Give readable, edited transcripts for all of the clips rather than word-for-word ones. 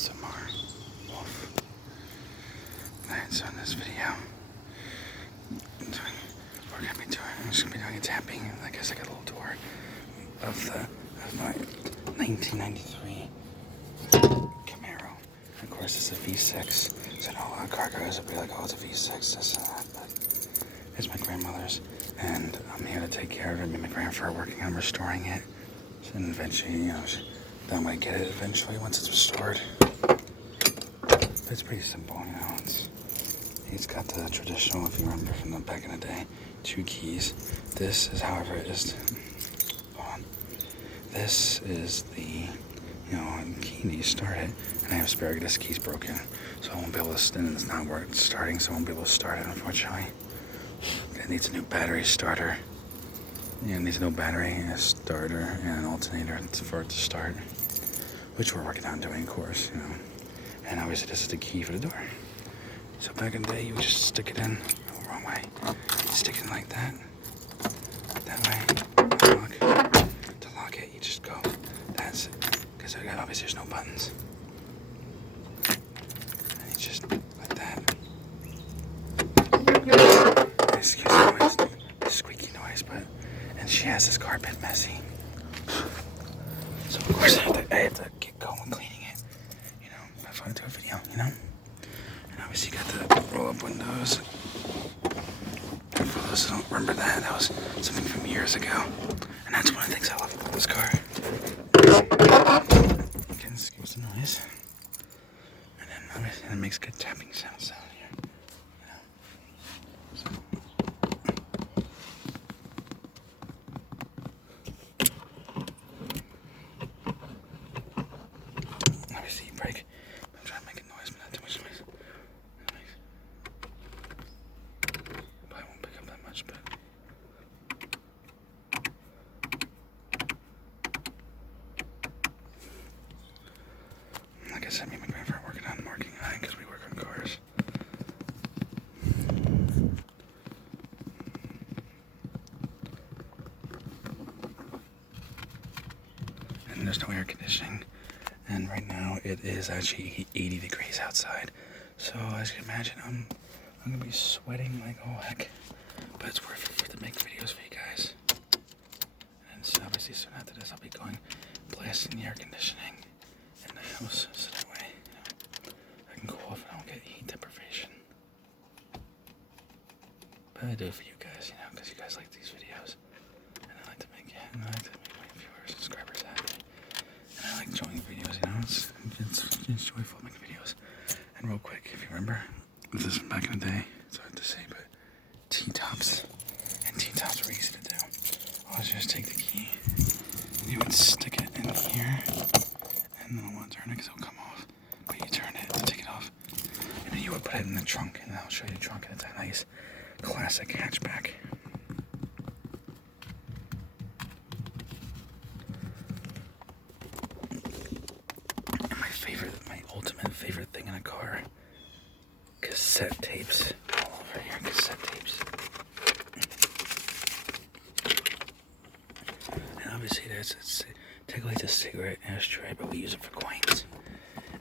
ASMR Wolf. Alright, so in this video, I'm just gonna be doing a tapping, I guess like a little tour of my 1993 Camaro. Of course, it's a V6, so I know a lot of car guys will be like, oh, it's a V6, this and that, but it's my grandmother's, and I'm here to take care of it. Me and my grandfather are working on restoring it, and eventually, you know, I'm gonna get it eventually once it's restored. It's pretty simple, you know. He's got the traditional, if you remember from the back in the day, 2 keys. This is, however, this is the, you know, key to start it, and I have asparagus keys broken, so I won't be able to, and it's not starting, so I won't be able to start it, unfortunately. It needs a new battery starter. Yeah, it needs a new battery, a starter, and an alternator for it to start, which we're working on doing, of course, you know. And obviously this is the key for the door. So back in the day, you would just stick it in the wrong way. You stick it in like that. That way. To lock it, you just go. That's it. Because obviously there's no buttons. And you just like that. Excuse the noise, the squeaky noise, but. And she has this carpet messy. So of course I had to get going cleaning it. You know, if I want to do a video, you know? And obviously you got the roll-up windows. And for those who don't remember that was something from years ago. And that's one of the things I love about this car. Again, excuse the noise. And then obviously it makes good tapping sounds down here. You know? So. Obviously you brake. I'm trying to make a noise, but not too much noise. Probably won't pick up that much, but like I said, me and my grandfather are working on marking eye because we work on cars. And there's no air conditioning. And right now it is actually 80 degrees outside. So as you can imagine, I'm gonna be sweating like oh heck. But it's worth it to make videos for you guys. And so obviously soon after this I'll be going blasting the air conditioning in the house so that way, you know, I can cool off and I don't get heat deprivation. But I do it for you guys, you know, because you guys like these videos. And I like to make my viewers, subscribers happy. And I like enjoying videos, you know, it's joyful making videos. And real quick, if you remember, this is back in the day, it's hard to say, but T-tops, and T-tops were easy to do. All you just take the key, and you would stick it in here, and then I want to turn it because it'll come off, but you turn it to take it off, and then you would put it in the trunk, and I'll show you the trunk, and it's a nice, classic hatchback. My ultimate favorite thing in a car, cassette tapes. All over here, cassette tapes. And obviously it's technically it's a cigarette ashtray, but we use it for coins.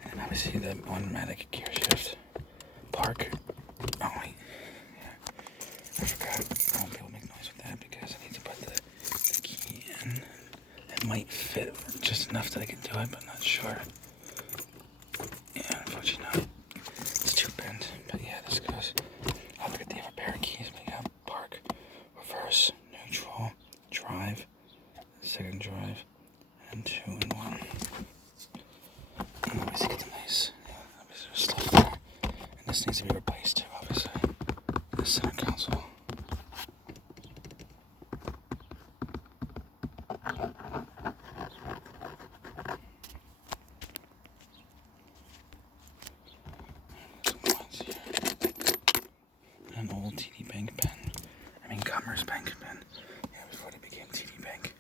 And then obviously the automatic gear shift. Park. Oh wait, yeah, I forgot. I won't be able to make noise with that because I need to put the key in. It might fit just enough that I can do it, but not sure. Yeah, unfortunately not. It's too bent, but yeah, this goes. I forget the other pair of keys, but you have park, reverse, neutral, drive, second drive, and 2 in 1. And obviously get the nice, obviously there's stuff there. And this needs to be replaced too, obviously. The center console. An old TD Bank pen. I mean Commerce Bank pen. Yeah, before they became TD Bank.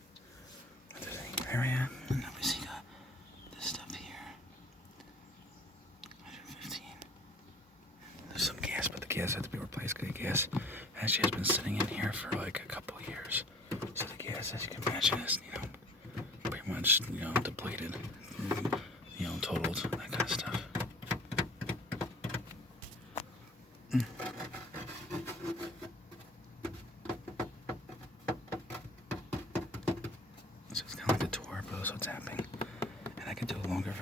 But there's an area, and obviously got this stuff here. 115. There's some gas, but the gas had to be replaced because the gas actually has been sitting in here for like a couple of years. So the gas, as you can imagine, is, you know, pretty much, you know, depleted, you know, totaled, that kind of stuff.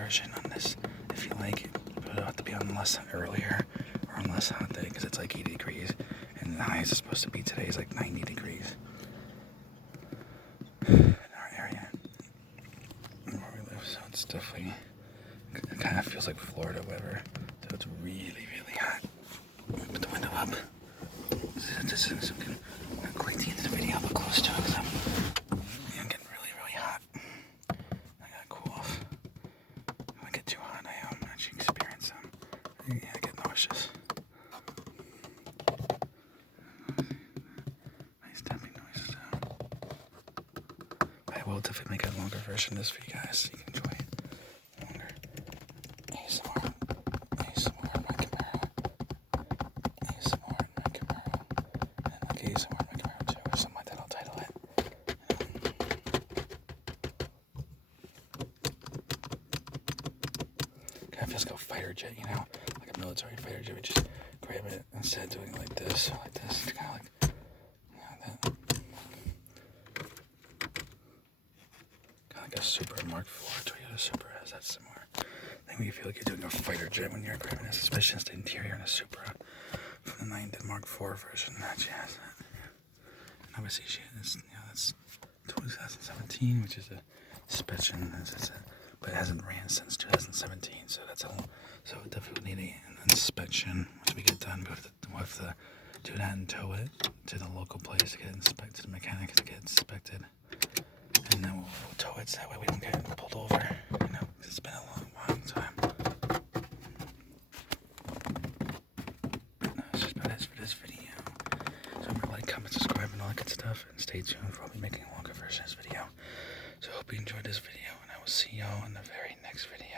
version on this if you like, but it'll have to be on less earlier or on less hot day because it's like 80 degrees and the highest is supposed to be today is like 90 degrees in our area where we live, so it's definitely, it kind of feels like Florida weather, so it's really, really hot. Put the window up. This is some quick to the video, but close to it because I'm getting really, really hot. I gotta cool off. If I get too hot, I actually experience I get nauseous. Nice tapping noises though. I will definitely make a longer version of this for you guys so you can enjoy it longer. ASMR in my Camaro. ASMR in my Camaro. And like ASMR in my Camaro too, or something like that, I'll title it. Kind of feels like a fighter jet, you know? Like a military fighter jet. We just grab it instead of doing it like this or like this. It's kind of like, you know, that. Kind of like a Supra Mark IV. Toyota Supra has that similar thing where you feel like you're doing a fighter jet when you're grabbing this, especially since the interior in a Supra from the 9 Mark IV version actually has that. And obviously that's 2017, which is a suspension, but it hasn't ran since 2017, so that's all. So it definitely would need an inspection once we get done. We'll have to do that and tow it to the local place to get inspected, the mechanic to get inspected, and then we'll tow it so that way we don't get pulled over, you know, because it's been a long time. That's just about it for this video. So remember, like, comment, subscribe, and all that good stuff, and stay tuned for I'll be making a longer version of this video. So I hope you enjoyed this video, and I will see y'all in the very next video.